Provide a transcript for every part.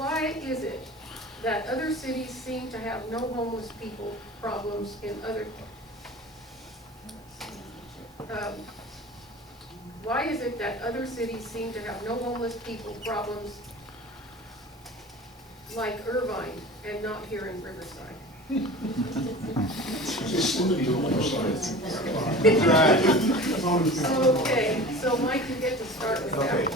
why is it that other cities seem to have no homeless people problems in other, why is it that other cities seem to have no homeless people problems like Irvine and not here in Riverside? Okay, so Mike, you get to start with that. Okay.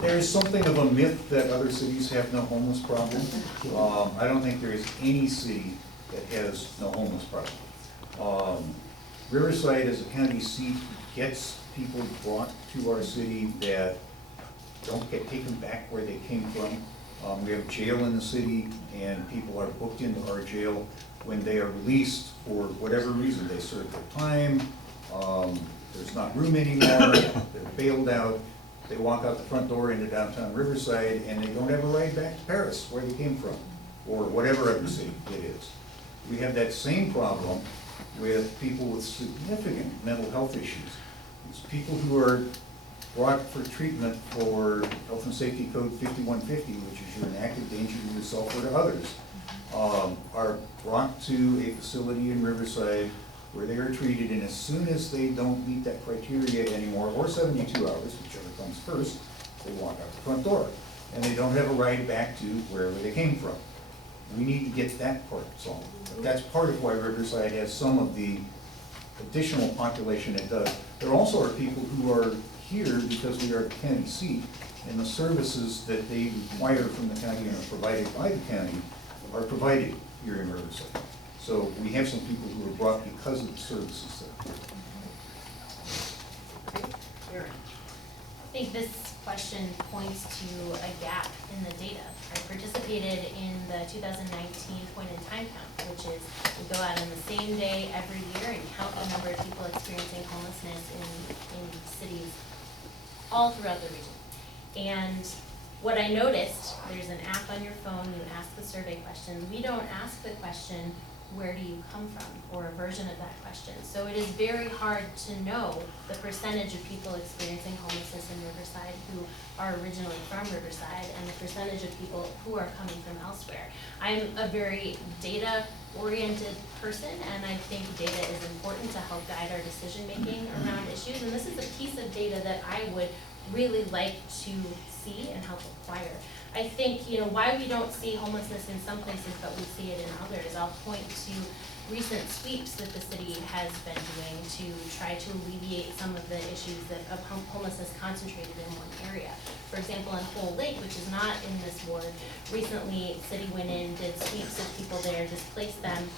There is something of a myth that other cities have no homeless problem. I don't think there is any city that has no homeless problem. Riverside, as a county seat, gets people brought to our city that don't get taken back where they came from. We have a jail in the city, and people are booked into our jail when they are released for whatever reason. They serve their time, there's not room anymore, they're bailed out, they walk out the front door into downtown Riverside, and they don't have a ride back to Paris, where they came from, or whatever other city it is. We have that same problem with people with significant mental health issues. It's people who are brought for treatment for Health and Safety Code 5150, which is you're in active danger to yourself or to others, are brought to a facility in Riverside where they are treated, and as soon as they don't meet that criteria anymore, or 72 hours, whichever comes first, they walk out the front door, and they don't have a ride back to wherever they came from. We need to get that part solved. But that's part of why Riverside has some of the additional population it does. There also are people who are here because we are the county seat, and the services that they require from the county and are provided by the county are provided here in Riverside. So we have some people who are brought because of the services there. I think this question points to a gap in the data. I participated in the 2019 point-in-time count, which is we go out on the same day every year and count the number of people experiencing homelessness in cities all throughout the region. And what I noticed, there's an app on your phone, you ask the survey question. We don't ask the question, where do you come from, or a version of that question. So it is very hard to know the percentage of people experiencing homelessness in Riverside who are originally from Riverside and the percentage of people who are coming from elsewhere. I'm a very data-oriented person, and I think data is important to help guide our decision-making around issues, and this is a piece of data that I would really like to see and help acquire. I think, why we don't see homelessness in some places but we see it in others. I'll point to recent sweeps that the city has been doing to try to alleviate some of the issues of homelessness concentrated in one area. For example, in Whole Lake, which is not in this ward, recently city went in, did sweeps of people there, displaced them,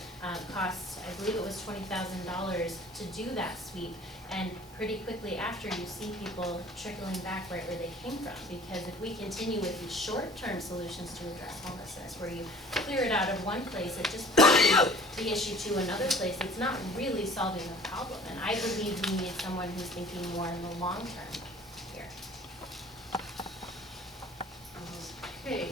cost, I believe it was $20,000 to do that sweep. And pretty quickly after, you see people trickling back right where they came from, because if we continue with these short-term solutions to address homelessness, where you clear it out of one place, it just pushes the issue to another place, it's not really solving the problem. And I believe we need someone who's thinking more in the long term here. Okay.